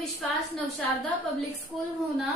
विश्वास Navsharda public school होना।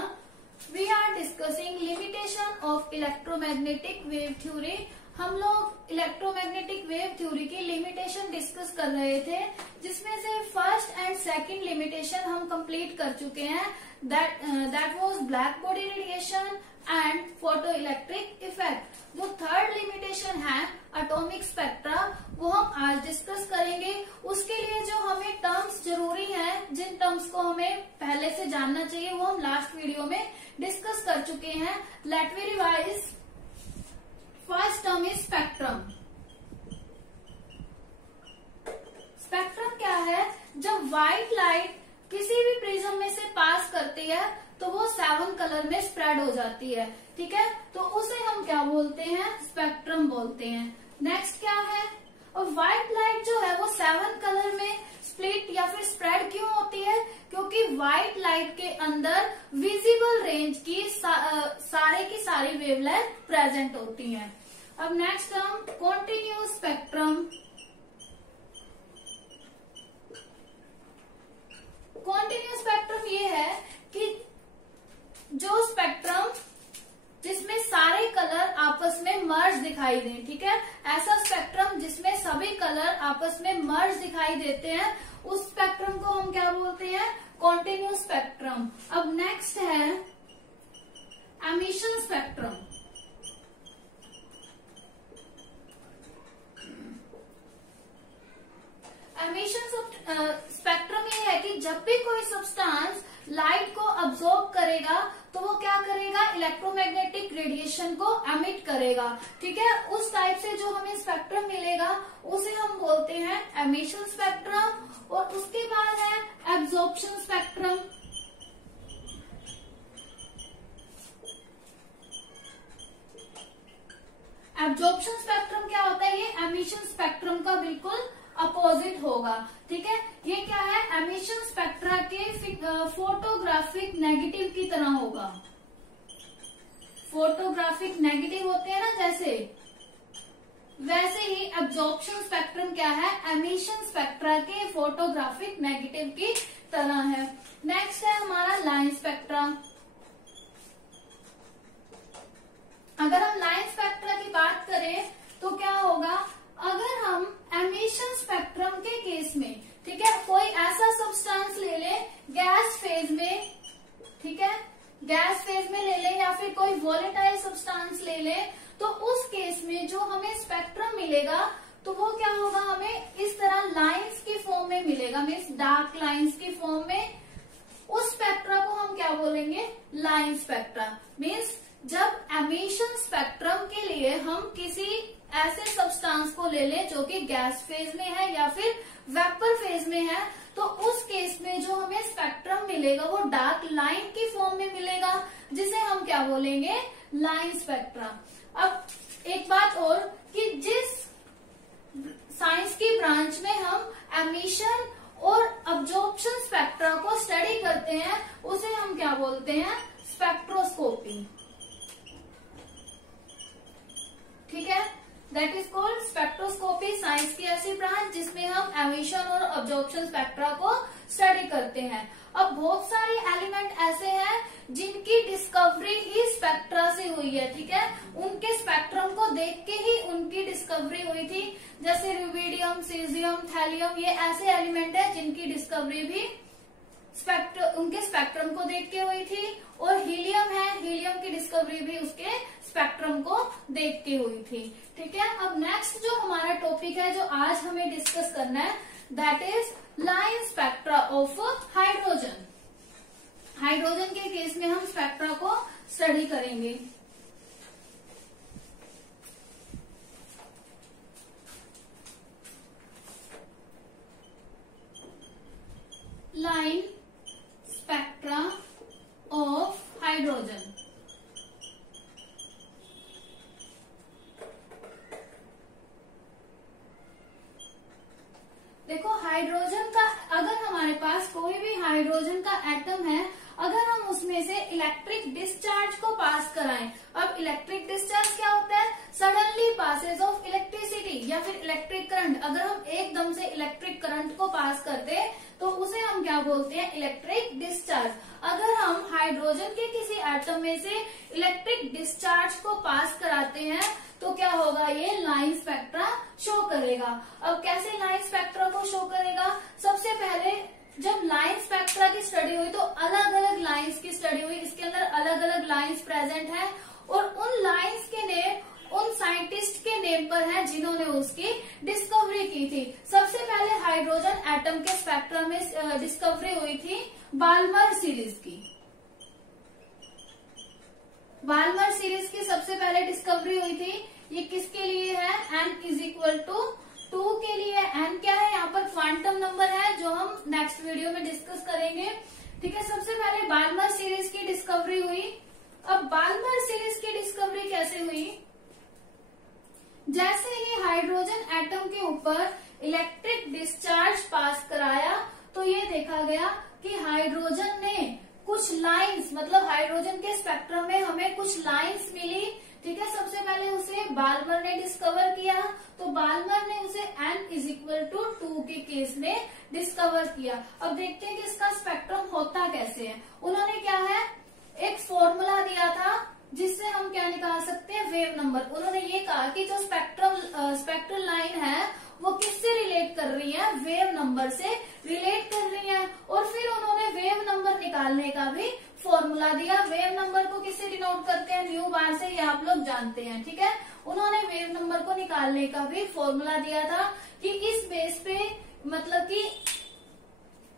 We are discussing limitation of electromagnetic wave theory. हम लोग इलेक्ट्रोमैग्नेटिक वेव थ्योरी की लिमिटेशन डिस्कस कर रहे थे, जिसमें से फर्स्ट एंड सेकंड लिमिटेशन हम कंप्लीट कर चुके हैं। That was black body radiation and photo electric effect. जो थर्ड लिमिटेशन है एटॉमिक स्पेक्ट्रा, वो हम आज डिस्कस करेंगे। उसके लिए जो हमें टर्म्स जरूरी हैं, जिन टर्म्स को हमें पहले से जानना चाहिए, वो हम लास्ट वीडियो में डिस्कस कर चुके हैं। Let we revise. First term is spectrum. Spectrum क्या है? जब व्हाइट लाइट किसी भी प्रिज्म में से पास करती है तो वो 7 कलर में स्प्रेड हो जाती है, ठीक है। तो उसे हम क्या बोलते हैं? स्पेक्ट्रम बोलते हैं। नेक्स्ट क्या है? और व्हाइट लाइट जो है वो 7 कलर में स्प्लिट या फिर स्प्रेड क्यों होती है? क्योंकि व्हाइट लाइट के अंदर विजिबल रेंज की सारे की सारी वेवलेंथ प्रेजेंट होती हैं। अब next term continuous spectrum. Continuous spectrum ये है कि जो स्पेक्ट्रम जिसमें सारे कलर आपस में मर्ज दिखाई दें, ठीक है। ऐसा स्पेक्ट्रम जिसमें सभी कलर आपस में मर्ज दिखाई देते हैं, उस स्पेक्ट्रम को हम क्या बोलते हैं? Continuous spectrum. अब नेक्स्ट है एमिशन स्पेक्ट्रम। एमिशन स्पेक्ट्रम ये है कि जब भी कोई सब्सटेंस लाइट को अब्सॉर्ब करेगा तो वो क्या करेगा? इलेक्ट्रोमैग्नेटिक रेडिएशन को एमिट करेगा, ठीक है। उस टाइप से जो हमें स्पेक्ट्रम मिलेगा उसे हम बोलते हैं एमिशन स्पेक्ट्रम। और उसके बाद है एब्जॉर्प्शन स्पेक्ट्रम। एब्जॉर्प्शन स्पेक्ट्रम क्या होता है? ये एमिशन स्पेक्ट्रम का बिल्कुल अपोजिट होगा, ठीक है। ये क्या है? एमिशन स्पेक्ट्रा के फोटोग्राफिक नेगेटिव की तरह होगा। फोटोग्राफिक नेगेटिव होते हैं ना जैसे, वैसे ही एब्जॉर्प्शन स्पेक्ट्रम क्या है? एमिशन स्पेक्ट्रा के फोटोग्राफिक नेगेटिव की तरह है। नेक्स्ट है हमारा लाइन स्पेक्ट्रा। अगर हम लाइन स्पेक्ट्रा की बात करें तो क्या होगा? अगर हम एमिशन स्पेक्ट्रम के केस में, ठीक है, कोई ऐसा सब्सटेंस ले ले गैस फेज में, ठीक है, गैस फेज में ले ले या फिर कोई वोलेटाइल सब्सटेंस ले ले, तो उस केस में जो हमें स्पेक्ट्रम मिलेगा तो वो क्या होगा? हमें इस तरह लाइंस की फॉर्म में मिलेगा, मीन्स डार्क लाइंस की फॉर्म में। उस स्पेक्ट्रा को हम क्या बोलेंगे? Line spectra. मीन्स जब एमिशन स्पेक्ट्रम के लिए हम किसी ऐसे सब्सटेंस को ले लें जो कि गैस फेज में है या फिर वेपर फेज में है, तो उस केस में जो हमें स्पेक्ट्रम मिलेगा वो डार्क लाइन की फॉर्म में मिलेगा, जिसे हम क्या बोलेंगे? Line spectra. अब एक बात और कि जिस साइंस की ब्रांच में हम एमिशन और अब्जॉर्प्शन स्पेक्ट्रा को स्टडी करते हैं, उसे हम क्या बोलते हैं? स्पेक्ट्रोस्कोपी, ठीक है। That is called spectroscopy. Science की ऐसी ब्रांच जिसमें हम एमिशन और अब्जॉर्प्शन स्पेक्ट्रा को स्टडी करते हैं। अब बहुत सारे एलिमेंट ऐसे हैं जिनकी डिस्कवरी ही स्पेक्ट्रा से हुई है, ठीक है। उनके स्पेक्ट्रम को देख के ही उनकी डिस्कवरी हुई थी, जैसे रुबिडियम, सीजियम, थैलियम। ये ऐसे एलिमेंट है जिनकी डिस्कवरी भी उनके स्पेक्ट्रम को देख के हुई थी। और हीलियम है, हीलियम की डिस्कवरी भी उसके स्पेक्ट्रम को देख के हुई थी, ठीक है। अब नेक्स्ट जो हमारा टॉपिक है, जो आज हमें डिस्कस करना है, that is line spectra of hydrogen. Hydrogen के केस में हम स्पेक्ट्रा को स्टडी करेंगे। Line spectra of hydrogen. देखो, हाइड्रोजन का अगर हमारे पास कोई भी हाइड्रोजन का एटम है, अगर हम उसमें से इलेक्ट्रिक डिस्चार्ज को पास कराएं। अब इलेक्ट्रिक डिस्चार्ज क्या होता है? सडनली पासेज ऑफ इलेक्ट्रिसिटी या फिर इलेक्ट्रिक करंट। अगर हम एकदम से इलेक्ट्रिक करंट को पास कर दे तो उसे हम क्या क्या बोलते हैं, इलेक्ट्रिक डिस्चार्ज। अगर हम हाइड्रोजन के किसी एटम में से इलेक्ट्रिक डिस्चार्ज को पास कराते हैं तो क्या होगा, ये लाइन स्पेक्ट्रा शो करेगा। अब कैसे लाइन स्पेक्ट्रा को शो करेगा, सबसे पहले जब लाइन स्पेक्ट्रा की स्टडी हुई तो अलग अलग लाइंस की स्टडी हुई, इसके अंदर अलग अलग लाइंस प्रेजेंट है और उन लाइंस के नेम उन साइंटिस्ट के नेम पर है जिन्होंने उसकी डिस्कवरी की थी। सबसे पहले हाइड्रोजन एटम के स्पेक्ट्रम में डिस्कवरी हुई थी बाल्मर सीरीज की। बाल्मर सीरीज की सबसे पहले डिस्कवरी हुई थी। ये किसके लिए है, n=2 के लिए। n क्या है, यहाँ पर क्वांटम नंबर है जो हम नेक्स्ट वीडियो में डिस्कस करेंगे। ठीक है, सबसे पहले बाल्मर सीरीज की डिस्कवरी हुई। अब बाल्मर सीरीज की डिस्कवरी कैसे हुई, जैसे ही हाइड्रोजन एटम के ऊपर इलेक्ट्रिक डिस्चार्ज पास कराया तो ये देखा गया कि हाइड्रोजन ने कुछ लाइंस, मतलब हाइड्रोजन के स्पेक्ट्रम में हमें कुछ लाइंस मिली। ठीक है, सबसे पहले उसे बाल्मर ने डिस्कवर किया तो बाल्मर ने उसे n=2 के केस में डिस्कवर किया। अब देखते हैं कि इसका स्पेक्ट्रम होता कैसे है। उन्होंने क्या है, एक फॉर्मूला दिया था जिससे हम क्या निकाल सकते हैं, वेव नंबर। उन्होंने ये कहा कि जो स्पेक्ट्रल लाइन है वो किससे रिलेट कर रही है, वेव नंबर से रिलेट कर रही है। और फिर उन्होंने वेव नंबर निकालने का भी फॉर्मूला दिया। वेव नंबर को किससे डिनोट करते हैं, न्यू बार से, ये आप लोग जानते हैं। ठीक है, उन्होंने वेव नंबर को निकालने का भी फॉर्मूला दिया था कि इस बेस पे, मतलब कि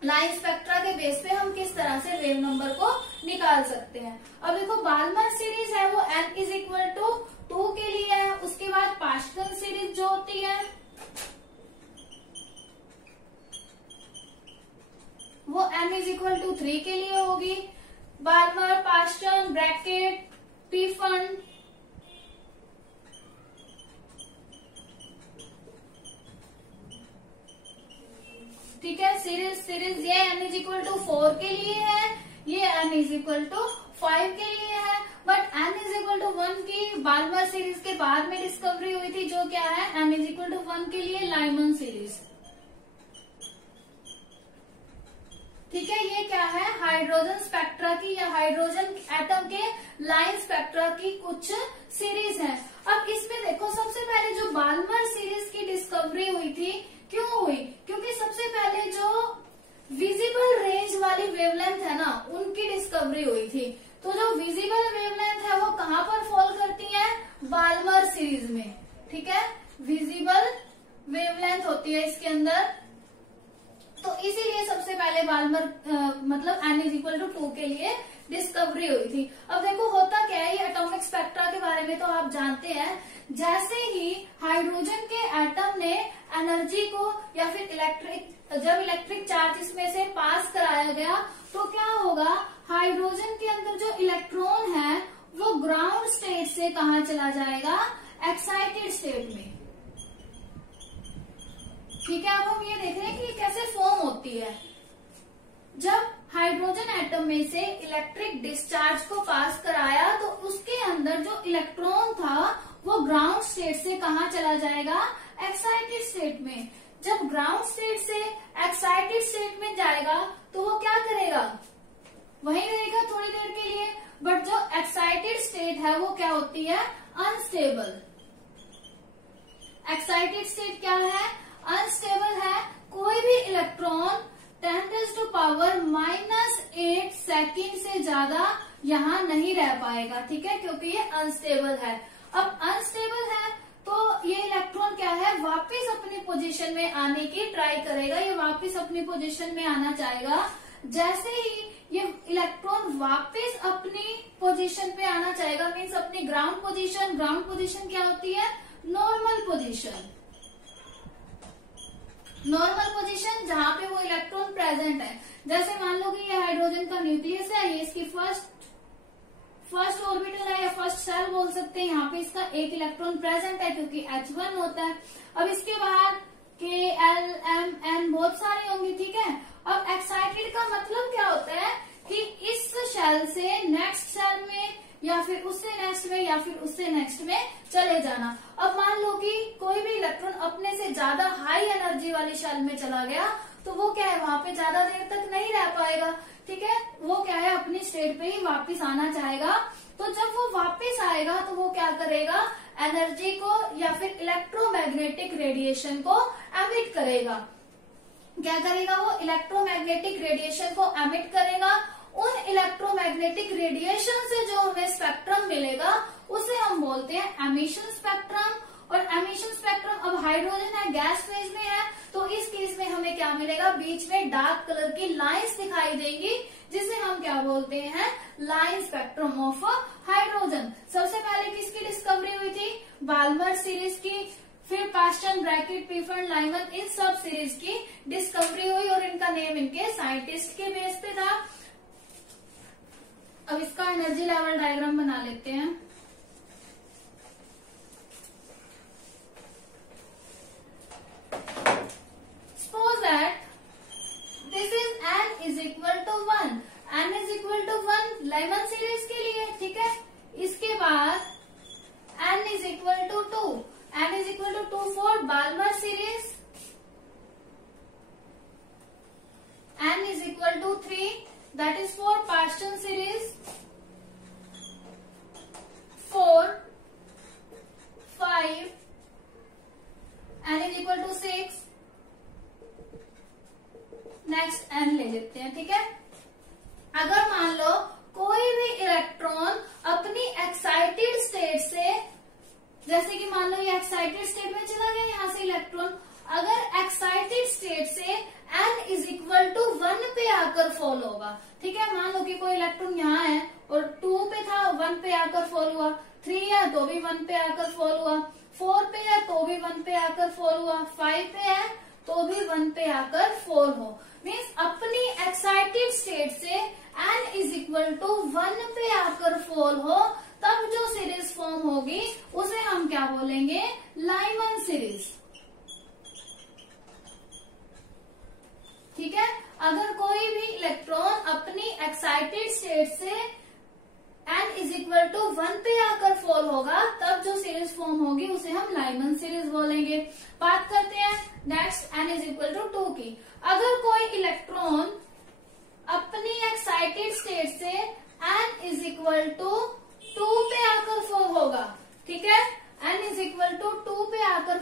लाइन स्पेक्ट्रा के बेस पे हम किस तरह से वेव नंबर को निकाल सकते हैं। अब देखो बाल्मर सीरीज है वो n=2 के लिए है। उसके बाद पास्कल सीरीज जो होती है वो n=3 के लिए होगी। बाल्मर, पास्टन, ब्रैकेट, पीफन, ठीक है। सीरीज ये n=4 के लिए है, ये n=5 के लिए है। बट n=1 की बाल्मर सीरीज के बाद में डिस्कवरी हुई थी जो क्या है, n=1 के लिए लाइमन सीरीज। ठीक है, ये क्या है, हाइड्रोजन स्पेक्ट्रा की या हाइड्रोजन एटम के लाइन स्पेक्ट्रा की कुछ सीरीज है। अब इसमें देखो सबसे पहले जो बाल्मर सीरीज की डिस्कवरी हुई थी, क्यों हुई, क्योंकि सबसे पहले जो विजिबल रेंज वाली वेवलेंथ है ना, उनकी डिस्कवरी हुई थी। तो जो विजिबल वेवलेंथ है वो कहाँ पर फॉल करती है, बाल्मर सीरीज में। ठीक है, विजिबल वेवलेंथ होती है इसके अंदर, तो इसीलिए सबसे पहले बाल्मर मतलब n=2 के लिए डिस्कवरी हुई थी। अब देखो होता क्या है, ये एटॉमिक स्पेक्ट्रा के बारे में तो आप जानते हैं। जैसे ही हाइड्रोजन के एटम ने एनर्जी को या फिर जब इलेक्ट्रिक चार्ज इसमें से पास कराया गया तो क्या होगा, हाइड्रोजन के अंदर जो इलेक्ट्रॉन है वो ग्राउंड स्टेट से कहाँ चला जाएगा, एक्साइटेड स्टेट में। ठीक है, अब हम ये देख रहे हैं कि कैसे फॉर्म होती है। जब हाइड्रोजन एटम में से इलेक्ट्रिक डिस्चार्ज को पास कराया तो उसके अंदर जो इलेक्ट्रॉन था वो ग्राउंड स्टेट से कहाँ चला जाएगा, एक्साइटेड स्टेट में। जब ग्राउंड स्टेट से एक्साइटेड स्टेट में जाएगा तो वो क्या करेगा, वहीं रहेगा थोड़ी देर के लिए। बट जो एक्साइटेड स्टेट है वो क्या होती है, अनस्टेबल। एक्साइटेड स्टेट क्या है, अनस्टेबल है। कोई भी इलेक्ट्रॉन 10⁻⁻8 सेकेंड से ज्यादा यहाँ नहीं रह पाएगा। ठीक है, क्योंकि ये अनस्टेबल है। अब अनस्टेबल है तो ये इलेक्ट्रॉन क्या है, वापस अपनी पोजीशन में आने की ट्राई करेगा, ये वापस अपनी पोजीशन में आना चाहेगा। जैसे ही ये इलेक्ट्रॉन वापस अपनी पोजीशन पे आना चाहेगा, मीन्स अपनी ग्राउंड पोजीशन। ग्राउंड पोजीशन क्या होती है, नॉर्मल पोजीशन। नॉर्मल पोजीशन जहाँ पे वो इलेक्ट्रॉन प्रेजेंट है। जैसे मान लो कि ये हाइड्रोजन का न्यूक्लियस है, ये इसकी फर्स्ट ऑर्बिटल है या फर्स्ट सेल बोल सकते हैं। यहाँ पे इसका एक इलेक्ट्रॉन प्रेजेंट है क्योंकि H1 होता है। अब इसके बाहर K, L, M, N बहुत सारे होंगे। ठीक है, अब एक्साइटेड का मतलब क्या होता है कि इस शेल से नेक्स्ट शेल में या फिर उससे नेक्स्ट में या फिर उससे नेक्स्ट में चले जाना। अब मान लो कि कोई भी इलेक्ट्रॉन अपने से ज्यादा हाई एनर्जी वाली शेल में चला गया तो वो क्या है, वहां पे ज्यादा देर तक नहीं रह पाएगा। ठीक है, वो क्या है, अपनी स्टेट पे ही वापस आना चाहेगा। तो जब वो वापस आएगा तो वो क्या करेगा, एनर्जी को या फिर इलेक्ट्रोमैग्नेटिक रेडिएशन को एमिट करेगा। क्या करेगा, वो इलेक्ट्रोमैग्नेटिक रेडिएशन को एमिट करेगा। उन इलेक्ट्रोमैग्नेटिक रेडिएशन से जो हमें स्पेक्ट्रम मिलेगा उसे हम बोलते हैं एमिशन स्पेक्ट्रम। और एमिशन स्पेक्ट्रम, अब हाइड्रोजन है, गैस फेज में है, तो इस केस में हमें क्या मिलेगा, बीच में डार्क कलर की लाइंस दिखाई देंगी, जिसे हम क्या बोलते हैं, लाइन स्पेक्ट्रम ऑफ हाइड्रोजन। सबसे पहले किसकी डिस्कवरी हुई थी, बाल्मर सीरीज की, फिर पास्टन, ब्रैकेट, पीफर्न, लाइमन, इन सब सीरीज की डिस्कवरी हुई और इनका नेम इनके साइंटिस्ट के बेस पे था। अब इसका एनर्जी लेवल डायग्राम बना लेते हैं। Suppose that this is n is equal to 1, n is equal to 1 Lyman series के लिए। ठीक है, इसके बाद n is equal to 2, n is equal to 2 for Balmer series, n is equal to 3 that is for Paschen series, 4, 5, n is equal to 6, next n ले लेते हैं। ठीक है, अगर मान लो कोई भी इलेक्ट्रॉन अपनी एक्साइटेड स्टेट से, जैसे कि मान लो ये एक्साइटेड स्टेट में चला गया यहाँ से इलेक्ट्रॉन, अगर एक्साइटेड स्टेट से n इज इक्वल टू 1 पे आकर फॉल होगा। ठीक है, मान लो कि कोई इलेक्ट्रॉन यहाँ है और 2 पे था, 1 पे आकर फॉल हुआ, 3 है तो भी 1 पे आकर फॉल हुआ, 4 पे है तो भी 1 पे आकर फॉल हुआ, 5 पे है तो भी 1 पे आकर फॉल हो। मीन्स अपनी एक्साइटेड स्टेट से n इज इक्वल टू 1 पे आकर फॉल हो, तब जो सीरीज फॉर्म होगी उसे हम क्या बोलेंगे, लाइमन सीरीज। ठीक है, अगर कोई भी इलेक्ट्रॉन अपनी एक्साइटेड स्टेट से n इज इक्वल टू 1 पे आकर फॉल होगा, तब जो सीरीज फॉर्म होगी उसे हम लाइमन सीरीज बोलेंगे। बात करते हैं next n is equal to 2 की। अगर कोई इलेक्ट्रॉन अपनी एक्साइटेड स्टेट से n इज इक्वल टू 2 पे आकर फॉल होगा। ठीक है, n इज इक्वल टू 2 पे आकर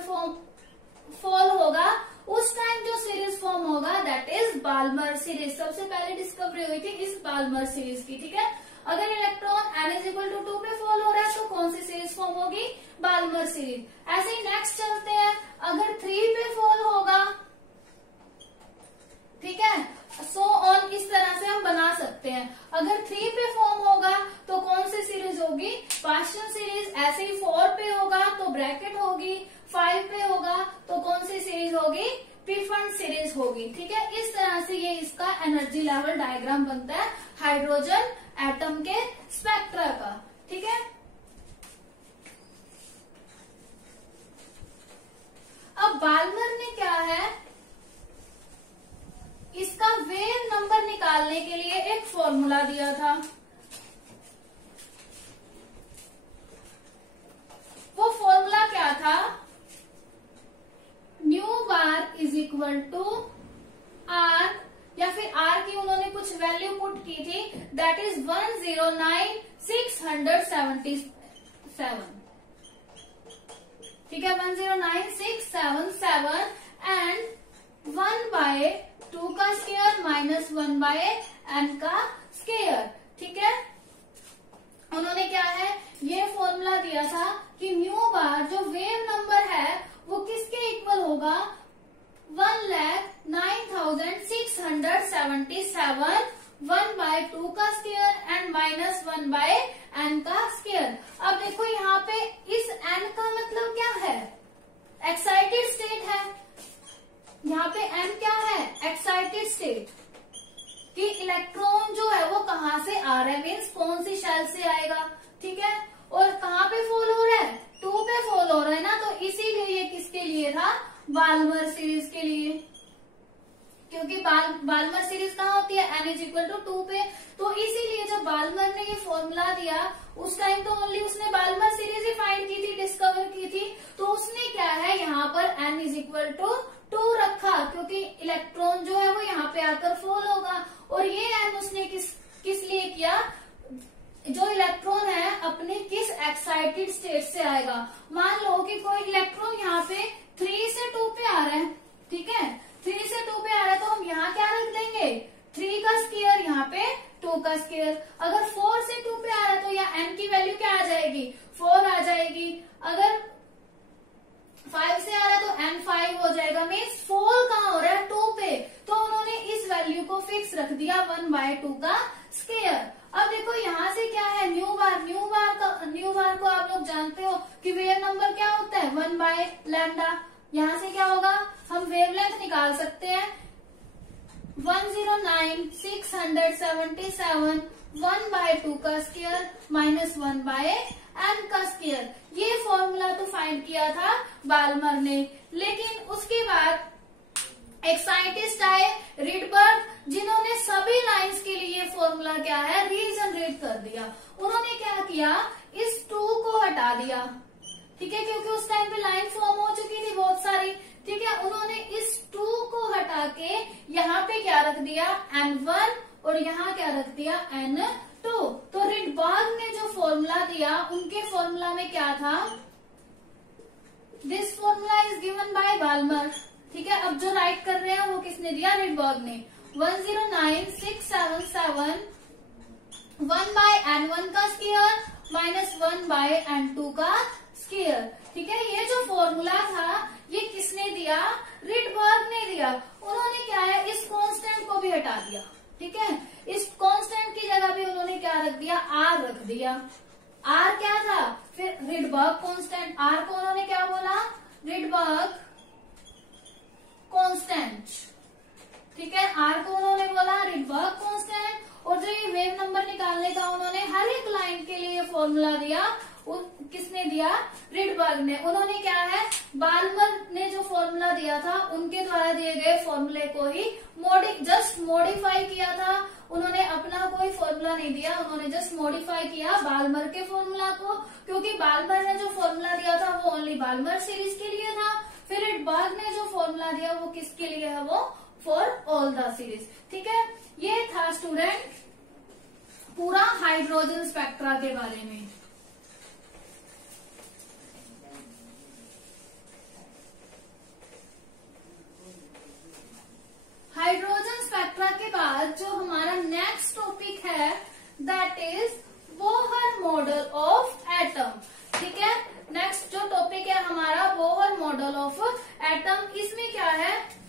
फॉल होगा, उस टाइम जो सीरीज फॉर्म होगा दैट इज बाल्मर सीरीज। सबसे पहले डिस्कवरी हुई थी इस बाल्मर सीरीज की। ठीक है, अगर electron n is equal to 2 पे फॉल हो रहा है तो कौन सी सीरीज फॉर्म होगी, बाल्मर सीरीज। ऐसे ही नेक्स्ट चलते हैं, अगर 3 पे फॉल होगा, ठीक है, सो ऑन, इस तरह से हम बना सकते हैं। अगर 3 पे फॉर्म होगा तो कौन सी सीरीज होगी, पास्टन सीरीज। ऐसे ही 4 पे होगा तो ब्रैकेट होगी, 5 पे होगा तो कौन सी सीरीज होगी, पीफर्न सीरीज होगी। ठीक है, इस तरह से ये इसका एनर्जी लेवल डायग्राम बनता है हाइड्रोजन एटम के स्पेक्ट्रा का। ठीक है, अब बाल्मर ने क्या है, इसका वेव नंबर निकालने के लिए एक फॉर्मूला दिया था। वो फॉर्मूला क्या था, nu bar is equal to R, या फिर आर की उन्होंने कुछ वैल्यू पुट की थी, दैट इज 109,677। ठीक है, 109,677 एंड 1/2 का स्केयर माइनस 1/n का स्केयर। ठीक है, उन्होंने क्या है, ये फॉर्मूला दिया था कि न्यू बार जो वेव नंबर है वो किसके इक्वल होगा, 1,09,677, 1/2 का स्केयर एंड माइनस 1/n का स्केयर। अब देखो यहाँ पे इस n का मतलब क्या है, एक्साइटेड स्टेट है। यहाँ पे n क्या है, एक्साइटेड स्टेट कि इलेक्ट्रॉन जो है वो कहाँ से आ रहा है, मीन्स कौन सी शेल से आएगा। ठीक है, और कहाँ पे फॉल हो रहा है, 2 पे फॉल हो रहा है ना, तो इसीलिए ये किसके लिए था, बाल्मर सीरीज के लिए। क्योंकि बाल्मर सीरीज कहाँ होती है, n इज इक्वल टू 2 पे, तो इसीलिए जब बाल्मर ने ये फॉर्मूला दिया उस टाइम तो ओनली उसने बाल्मर सीरीज ही फाइंड की थी, डिस्कवर की थी, तो उसने क्या है यहाँ पर n इज इक्वल टू 2 रखा, क्योंकि क्योंकि इलेक्ट्रॉन जो है वो यहाँ पे आकर फॉल होगा। और ये n उसने किस लिए किया, जो इलेक्ट्रॉन है अपने किस एक्साइटेड स्टेट से आएगा। मान लो कि कोई इलेक्ट्रॉन यहाँ पे 3 से 2 पे आ रहा है, ठीक है, 3 से 2 पे आ रहा है, तो हम यहाँ क्या रख देंगे, 3 का स्क्वायर, यहाँ पे 2 का स्क्वायर। अगर 4 से 2 पे आ रहा है तो यहाँ n की वैल्यू क्या आ जाएगी, 4 आ जाएगी। अगर 5 से आ रहा है तो n 5 हो जाएगा। मीन्स फॉल कहाँ हो रहा है, 2 पे, तो उन्होंने इस वैल्यू को फिक्स रख दिया 1/2 का स्क्वायर। अब देखो यहाँ से क्या है, न्यू बार को आप लोग जानते हो कि वेव नंबर क्या होता है, 1/λ। यहाँ से क्या होगा, हम वेवलेंथ निकाल सकते हैं 109,677 1/2 का स्क्वायर माइनस 1/n का स्क्वायर। ये फॉर्मूला तो फाइंड किया था बाल्मर ने, लेकिन उसके बाद एक साइंटिस्ट आए रिडबर्ग, जिन्होंने सभी लाइंस के लिए फॉर्मूला क्या है रीजनरेट कर दिया। उन्होंने क्या किया, इस 2 को हटा दिया, ठीक है, क्योंकि उस टाइम पे लाइन फॉर्म हो चुकी थी बहुत सारी, ठीक है। उन्होंने इस 2 को हटा के यहाँ पे क्या रख दिया, n1, और यहाँ क्या रख दिया, n2। तो रिडबर्ग ने जो फॉर्मूला दिया, उनके फॉर्मूला में क्या था, this formula is given by Balmer, ठीक है। अब जो राइट कर रहे हैं वो किसने दिया, रिडबर्ग ने। 109,677 1/n1 का स्क्वायर माइनस 1/n2 का स्क्वायर, ठीक है। ये जो फॉर्मूला था ये किसने दिया, रिडबर्ग ने दिया। उन्होंने क्या है, इस कांस्टेंट को भी हटा दिया, ठीक है। इस कांस्टेंट की जगह भी उन्होंने क्या रख दिया, r रख दिया। r क्या था, फिर रिडबर्ग कांस्टेंट, r को उन्होंने क्या बोला, रिडबर्ग कांस्टेंट, ठीक है। r को उन्होंने बोला रिडबर्ग कांस्टेंट। और जो ये वेव नंबर निकालने का उन्होंने हर एक लाइन के लिए फॉर्मूला दिया, किसने दिया, रिडबर्ग ने। उन्होंने क्या है, बाल्मर ने जो फॉर्मूला दिया था उनके द्वारा दिए गए फॉर्मूले को ही जस्ट मॉडिफाई किया था। उन्होंने अपना कोई फॉर्मूला नहीं दिया, उन्होंने जस्ट मॉडिफाई किया बाल्मर के फॉर्मूला को, क्योंकि बाल्मर ने जो फॉर्मूला दिया था वो ओनली बाल्मर सीरीज के लिए था। फिर रिडबर्ग ने जो फॉर्मूला दिया वो किसके लिए है, वो फॉर ऑल द सीरीज, ठीक है। ये था स्टूडेंट पूरा हाइड्रोजन स्पेक्ट्रा के बारे में। हाइड्रोजन स्पेक्ट्रा के बाद जो हमारा नेक्स्ट टॉपिक है that is Bohr model of atom, ठीक है। नेक्स्ट जो टॉपिक है हमारा बोहर मॉडल ऑफ एटम। इसमें क्या है,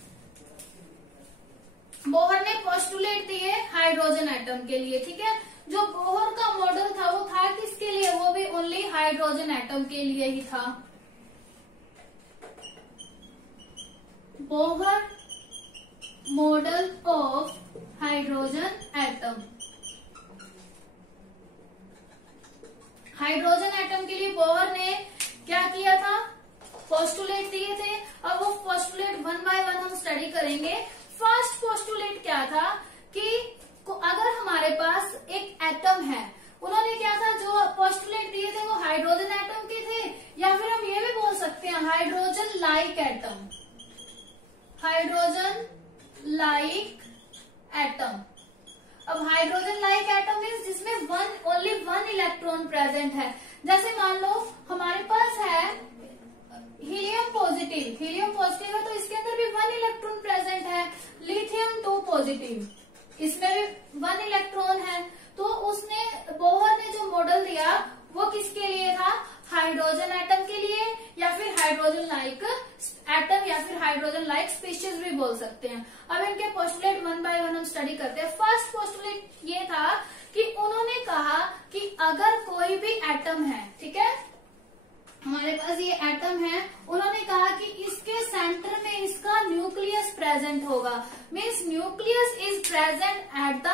बोहर ने पोस्टुलेट दिए हाइड्रोजन एटम के लिए, ठीक है। जो बोहर का मॉडल था वो था किसके लिए, वो भी ओनली हाइड्रोजन एटम के लिए ही था। Bohr model of hydrogen atom, hydrogen atom के लिए बोहर ने क्या किया था, पोस्टुलेट दिए थे। अब वो पोस्टुलेट 1 बाय 1 हम स्टडी करेंगे। फर्स्ट पोस्टुलेट क्या था कि अगर हमारे पास एक एटम है, उन्होंने क्या था, जो पोस्टुलेट दिए थे वो हाइड्रोजन एटम के थे, या फिर हम ये भी बोल सकते हैं hydrogen like atom, hydrogen like atom. अब हाइड्रोजन लाइक एटम मीन्स जिसमें ओनली 1 इलेक्ट्रॉन प्रेजेंट है। जैसे मान लो हमारे पास है हीलियम पॉजिटिव है तो इसके अंदर भी 1 इलेक्ट्रॉन प्रेजेंट है। लिथियम 2 पॉजिटिव, इसमें भी 1 इलेक्ट्रॉन है। तो उसने बोहर ने जो मॉडल दिया वो किसके लिए था, हाइड्रोजन एटम के लिए, या फिर हाइड्रोजन लाइक एटम, या फिर हाइड्रोजन लाइक स्पीशीज भी बोल सकते हैं। अब इनके पोस्टुलेट 1 बाय 1 हम स्टडी करते हैं। फर्स्ट पोस्टुलेट ये था कि उन्होंने कहा कि अगर कोई भी एटम है, ठीक है, हमारे पास ये एटम है, उन्होंने कहा कि इसके सेंटर में इसका न्यूक्लियस प्रेजेंट होगा। Means nucleus is present at the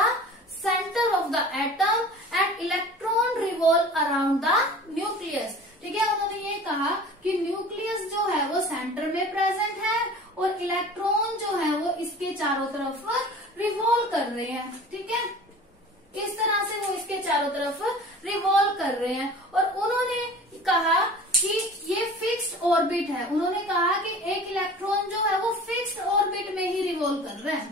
centre of the atom and electron revolve around the nucleus, ठीक है। उन्होंने ये कहा कि न्यूक्लियस जो है वो सेंटर में प्रेजेंट है और इलेक्ट्रॉन जो है वो इसके चारों तरफ रिवॉल्व कर रहे हैं, ठीक है। किस तरह से वो इसके चारों तरफ रिवॉल्व कर रहे हैं। और उन्होंने कहा कि ये फिक्स्ड ऑर्बिट है। उन्होंने कहा कि एक इलेक्ट्रॉन जो है वो फिक्स्ड ऑर्बिट में ही है।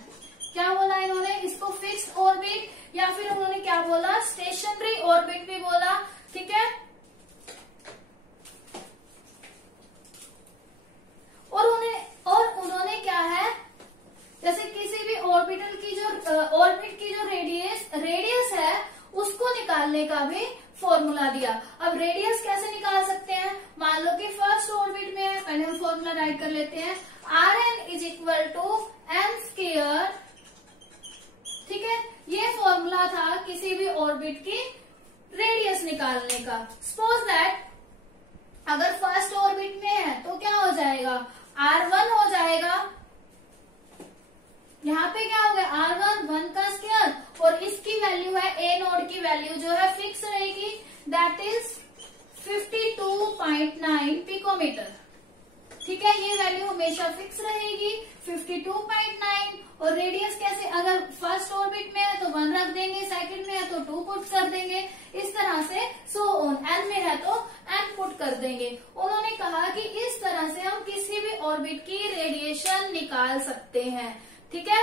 क्या बोला इन्होंने, इसको फिक्स्ड ऑर्बिट या फिर उन्होंने क्या बोला, स्टेशनरी ऑर्बिट भी बोला। ठीक है, और उन्होंने क्या है, जैसे किसी भी ऑर्बिटल की जो ऑर्बिट की जो रेडियस है उसको निकालने का भी फॉर्मूला दिया। अब रेडियस कैसे निकाल सकते हैं, मान लो कि फर्स्ट ऑर्बिट में है, पहले हम फॉर्मूला राइट कर लेते हैं, Rn is equal to N square. ठीक है, ये फॉर्मूला था किसी भी ऑर्बिट की रेडियस निकालने का। सपोज दैट अगर फर्स्ट ऑर्बिट में है तो क्या हो जाएगा, R1 हो जाएगा, यहाँ पे क्या हो गया R1 1 का स्क्वायर, और इसकी वैल्यू है ए नोड की वैल्यू जो है फिक्स रहेगी, दैट इज 52.9 पिकोमीटर। ठीक है, ये वैल्यू हमेशा फिक्स रहेगी 52.9। और रेडियस कैसे, अगर फर्स्ट ऑर्बिट में है तो 1 रख देंगे, सेकंड में है तो 2 पुट कर देंगे, इस तरह से सो ऑन, एन में है तो एन पुट कर देंगे। उन्होंने कहा कि इस तरह से हम किसी भी ऑर्बिट की रेडिएशन निकाल सकते हैं। ठीक है,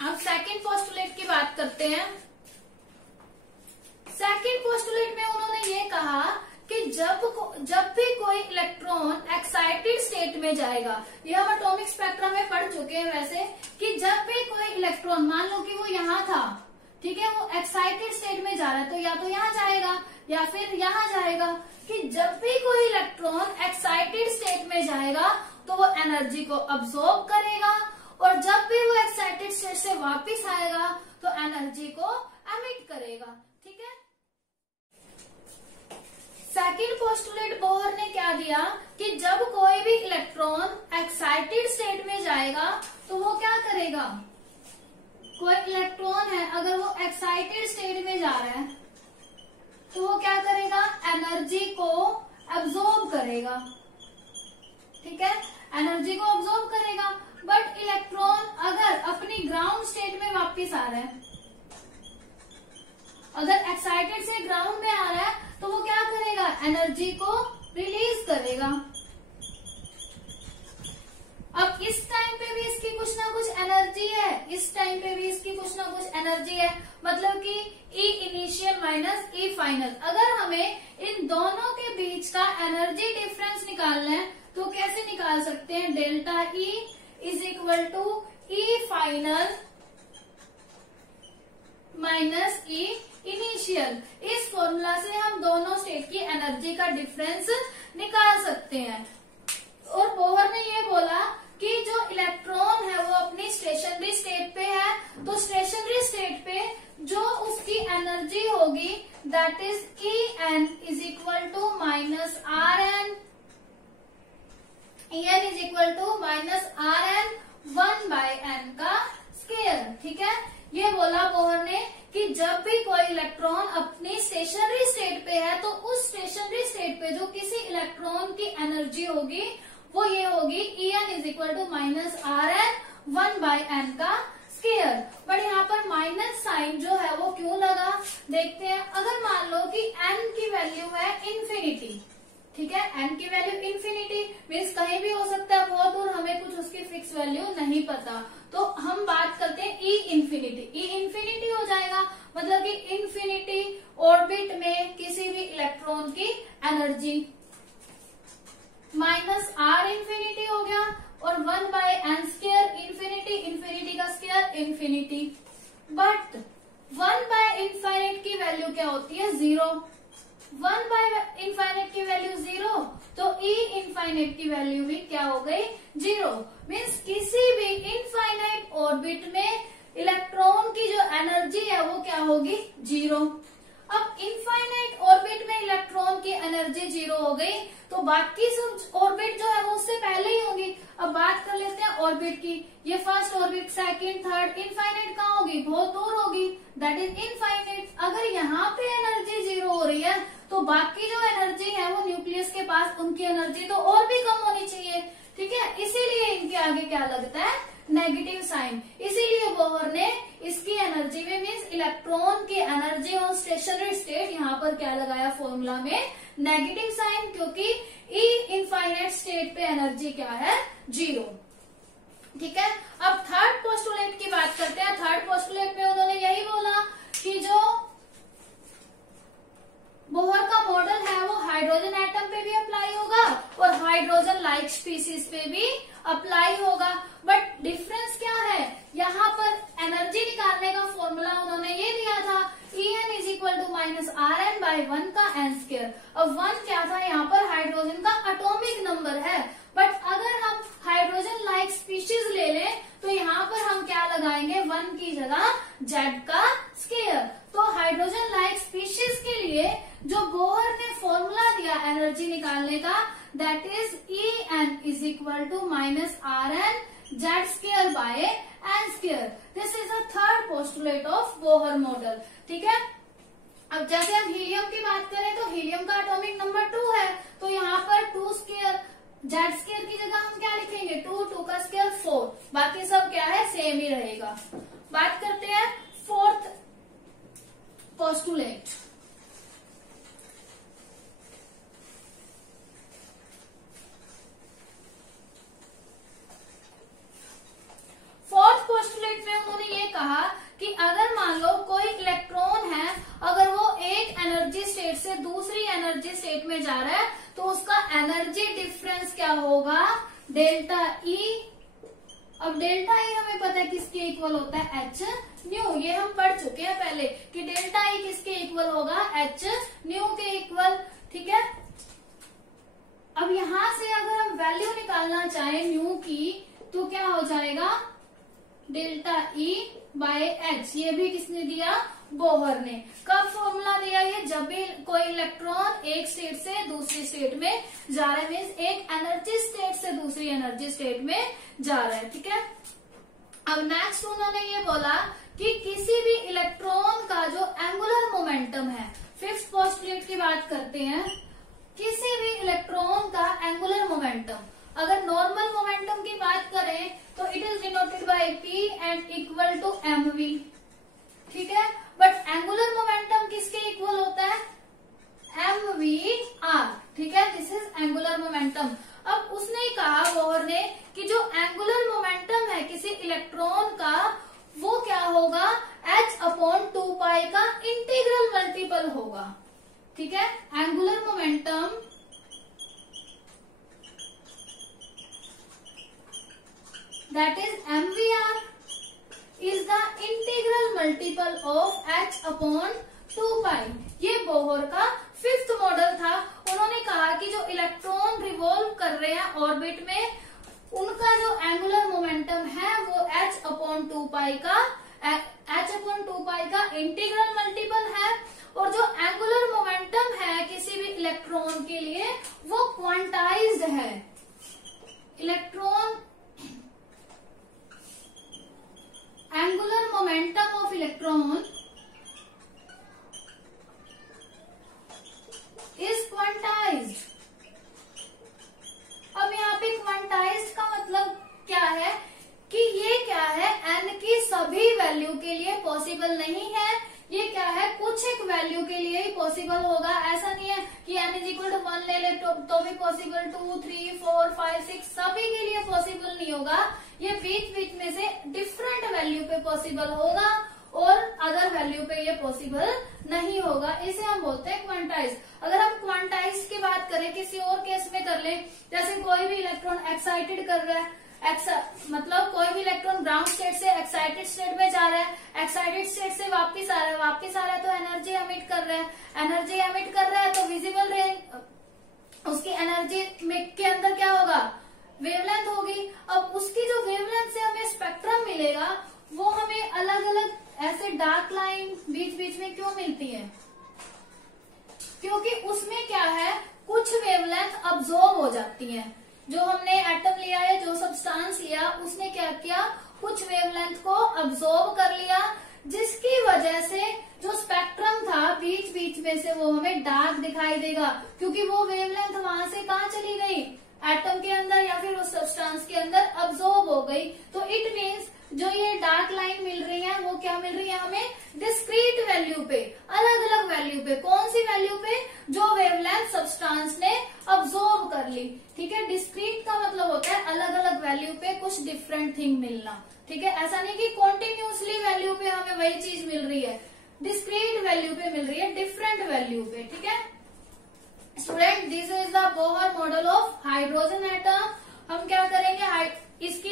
अब सेकंड पोस्टुलेट की बात करते हैं। सेकंड पोस्टुलेट में उन्होंने ये कहा कि जब भी कोई इलेक्ट्रॉन एक्साइटेड स्टेट में जाएगा, ये हम एटॉमिक स्पेक्ट्रम में पढ़ चुके हैं वैसे, कि जब भी कोई इलेक्ट्रॉन, मान लो कि वो यहाँ था, ठीक है, वो एक्साइटेड स्टेट में जा रहा है, तो या तो यहाँ जाएगा या फिर यहाँ जाएगा, कि जब भी कोई इलेक्ट्रॉन एक्साइटेड स्टेट में जाएगा तो वो एनर्जी को अब्सॉर्ब करेगा, और जब भी वो एक्साइटेड स्टेट से वापस आएगा तो एनर्जी को एमिट करेगा। ठीक है, सेकंड पोस्टुलेट बोहर ने क्या दिया कि जब कोई भी इलेक्ट्रॉन एक्साइटेड स्टेट में जाएगा तो वो क्या करेगा, कोई इलेक्ट्रॉन है अगर वो एक्साइटेड स्टेट में जा रहा है तो वो क्या करेगा, एनर्जी को अब्सॉर्ब करेगा। ठीक है, एनर्जी को अब्सॉर्ब करेगा। बट इलेक्ट्रॉन अगर अपनी ग्राउंड स्टेट में वापस आ रहा है, अगर एक्साइटेड से ग्राउंड में आ रहा है तो वो क्या करेगा, एनर्जी को रिलीज करेगा। अब इस टाइम पे भी इसकी कुछ ना कुछ एनर्जी है, इस टाइम पे भी इसकी कुछ ना कुछ एनर्जी है, मतलब कि E initial minus E final. अगर हमें इन दोनों के बीच का एनर्जी डिफरेंस निकालना है तो कैसे निकाल सकते हैं, delta E is equal to E final minus E initial. इस फॉर्मूला से हम दोनों स्टेट की एनर्जी का डिफरेंस निकाल सकते हैं। और बोहर ने ये बोला कि जो इलेक्ट्रॉन है वो अपनी स्टेशनरी स्टेट पे है, तो स्टेशनरी स्टेट पे जो उसकी एनर्जी होगी that is En is equal to minus Rn, En is equal to minus Rn 1/n का स्क्वायर। ठीक है, ये बोला बोहर ने कि जब भी कोई इलेक्ट्रॉन अपनी स्टेशनरी स्टेट पे है तो उस स्टेशनरी स्टेट पे जो किसी इलेक्ट्रॉन की एनर्जी होगी वो ये होगी En is equal to minus Rn 1/n का स्क्वायर। बट यहाँ पर माइनस साइन जो है वो क्यों लगा, देखते हैं। अगर मान लो कि n की वैल्यू है इन्फिनिटी, ठीक है, n की वैल्यू इन्फिनिटी मीन्स कहीं भी हो सकता है, बहुत दूर, हमें कुछ उसकी फिक्स वैल्यू नहीं पता, तो हम बात करते हैं E इन्फिनिटी हो जाएगा, मतलब कि इन्फिनिटी ऑर्बिट में किसी भी इलेक्ट्रॉन की एनर्जी माइनस R इन्फिनिटी हो गया, और 1/n स्क्वायर इन्फिनिटी का स्क्वायर इन्फिनिटी। बट 1/इनफाइनाइट की वैल्यू क्या होती है, 0। 1/इनफाइनाइट की वैल्यू 0, तो E इनफाइनाइट की वैल्यू भी क्या हो गई, 0। मीन्स किसी भी इनफाइनाइट ऑर्बिट में इलेक्ट्रॉन की जो एनर्जी है वो क्या होगी, 0। अब इनफाइनाइट ऑर्बिट में इलेक्ट्रॉन की एनर्जी 0 हो गई, तो बाकी सब ऑर्बिट जो है वो उससे पहले ही होंगी। अब बात कर लेते हैं ऑर्बिट की, ये first orbit, second, third, infinite कहाँ होगी, बहुत दूर होगी, दैट इज इनफाइनाइट। अगर यहाँ पे एनर्जी 0 हो रही है तो बाकी जो एनर्जी है वो न्यूक्लियस के पास, उनकी एनर्जी तो और भी कम होनी चाहिए। ठीक है, इसीलिए इनके आगे क्या लगता है, नेगेटिव साइन। इसीलिए बोहर ने इसकी एनर्जी में मीन्स इलेक्ट्रॉन की एनर्जी ऑन स्टेशनरी स्टेट यहाँ पर क्या लगाया फॉर्मूला में, नेगेटिव साइन, क्योंकि E इनफाइनाइट स्टेट पे एनर्जी क्या है, 0। ठीक है, अब थर्ड पोस्टुलेट की बात करते हैं। थर्ड पोस्टुलेट में उन्होंने यही बोला कि जो बोहर का मॉडल है वो हाइड्रोजन एटम पे भी अप्लाई होगा और हाइड्रोजन लाइक स्पीसीज पे भी अप्लाई होगा। बट डिफरेंस क्या है, यहाँ पर एनर्जी निकालने का फॉर्मूला उन्होंने ये दिया था En is equal to -Rn/1 का n²। अब 1 क्या था, यहाँ पर हाइड्रोजन का एटॉमिक नंबर है। बट अगर हम हाइड्रोजन लाइक स्पीशीज ले लें तो यहाँ पर हम क्या लगाएंगे, 1 की जगह Z का स्केयर। तो हाइड्रोजन लाइक स्पीशीज के लिए जो बोहर ने फॉर्मूला दिया एनर्जी निकालने का, that is En is equal to -Rn/Z² this is a third postulate of Bohr model. ठीक है, अब जैसे हम हीलियम की बात करें तो हीलियम का एटॉमिक नंबर 2 है, तो यहाँ पर 2² Z² की जगह हम क्या लिखेंगे, 2 का स्क्वायर 4, बाकी सब क्या है, सेम ही रहेगा। बात करते हैं फोर्थ पोस्टुलेट। फोर्थ पोस्टुलेट में उन्होंने ये कहा कि अगर मान लो कोई इलेक्ट्रॉन है, अगर वो एक एनर्जी स्टेट से दूसरी एनर्जी स्टेट में जा रहा है तो उसका एनर्जी डिफरेंस क्या होगा, डेल्टा ई। अब डेल्टा ई हमें पता है किसके इक्वल होता है, एच न्यू। ये हम पढ़ चुके हैं पहले कि डेल्टा ई किसके इक्वल होगा, एच न्यू के इक्वल। ठीक है, अब यहां से अगर हम वैल्यू निकालना चाहें न्यू की तो क्या हो जाएगा, डेल्टा ई बाय एच। ये भी किसने दिया, बोहर ने। कब फॉर्मूला दिया ये, जब भी कोई इलेक्ट्रॉन एक स्टेट से दूसरी स्टेट में जा रहा है, मीन्स एक एनर्जी स्टेट से दूसरी एनर्जी स्टेट में जा रहा है। ठीक है, अब नेक्स्ट उन्होंने ये बोला कि किसी भी इलेक्ट्रॉन का जो एंगुलर मोमेंटम है, फिफ्थ पोस्टुलेट की बात करते हैं, किसी भी इलेक्ट्रॉन का एंगुलर मोमेंटम, अगर नॉर्मल मोमेंटम की बात करें तो it is denoted by P and equal to mv। ठीक है, बट एंगुलर मोमेंटम किसके इक्वल होता है, mvr। ठीक है, दिस इज एंगुलर मोमेंटम। अब उसने कहा बोहर ने कि जो एंगुलर मोमेंटम है किसी इलेक्ट्रॉन का, वो क्या होगा, h/2π का इंटीग्रल मल्टीपल होगा। ठीक है, angular momentum that is mvr is the integral multiple of h/2π। ये बोहर का फिफ्थ मॉडल था। उन्होंने कहा कि जो इलेक्ट्रॉन रिवॉल्व कर रहे हैं ऑर्बिट में, उनका जो एंगुलर मोमेंटम है वो h/2π का इंटीग्रल मल्टीपल है, और जो एंगुलर मोमेंटम है किसी भी इलेक्ट्रॉन के लिए वो क्वांटाइज्ड है। Electron angular momentum of electron is quantized। अब यहाँ पे क्वांटाइज्ड का मतलब क्या है कि ये क्या है, n की सभी वैल्यू के लिए पॉसिबल नहीं है। ये क्या है, कुछ एक वैल्यू के लिए ही पॉसिबल होगा। ऐसा नहीं है कि n इज इक्वल टू 1 ले ले तो भी पॉसिबल, 2, 3, 4, 5, 6 सभी के लिए पॉसिबल नहीं होगा। ये बीच बीच में से डिफरेंट वैल्यू पे पॉसिबल होगा और अदर वैल्यू पे ये पॉसिबल नहीं होगा। इसे हम बोलते हैं क्वांटाइज। अगर हम क्वांटाइज की बात करें किसी और केस में कर ले, जैसे कोई भी इलेक्ट्रॉन एक्साइटेड कर रहा है, मतलब कोई भी इलेक्ट्रॉन ग्राउंड स्टेट से एक्साइटेड स्टेट में जा रहा है, एक्साइटेड स्टेट से वापस आ रहा है तो एनर्जी एमिट कर रहा है। एनर्जी एमिट कर रहा है तो विजिबल रेंज, उसकी एनर्जी के अंदर क्या होगा, वेवलेंथ होगी। अब उसकी जो वेवलेंथ से हमें स्पेक्ट्रम मिलेगा वो हमें अलग अलग ऐसे डार्क लाइन बीच बीच में क्यों मिलती है, क्योंकि उसमें क्या है, कुछ वेवलेंथ अब्सॉर्ब हो जाती है। जो हमने एटम लिया है, जो सब्सटेंस लिया, उसने क्या किया, कुछ वेवलेंथ को अब्सॉर्ब कर लिया, जिसकी वजह से जो स्पेक्ट्रम था बीच बीच में से वो हमें डार्क दिखाई देगा, क्योंकि वो वेवलेंथ वहां से कहाँ चली गई, एटम के अंदर या फिर उस सब्सटेंस के अंदर अब्सॉर्ब हो गई। तो इट मीन्स जो ये डार्क लाइन मिल रही है वो क्या मिल रही है हमें, डिस्क्रीट वैल्यू पे, अलग अलग वैल्यू पे। कौन सी वैल्यू पे, जो वेवलेंथ सब्सटेंस ने अब्सॉर्ब कर ली। ठीक है, डिस्क्रीट का मतलब होता है अलग अलग वैल्यू पे कुछ डिफरेंट थिंग मिलना, ठीक है। ऐसा नहीं कि कॉन्टिन्यूसली वैल्यू पे हमें वही चीज मिल रही है, डिस्क्रीट वैल्यू पे मिल रही है, डिफरेंट वैल्यू पे, ठीक है student. This is the Bohr model of hydrogen atom. हम क्या करेंगे, इसकी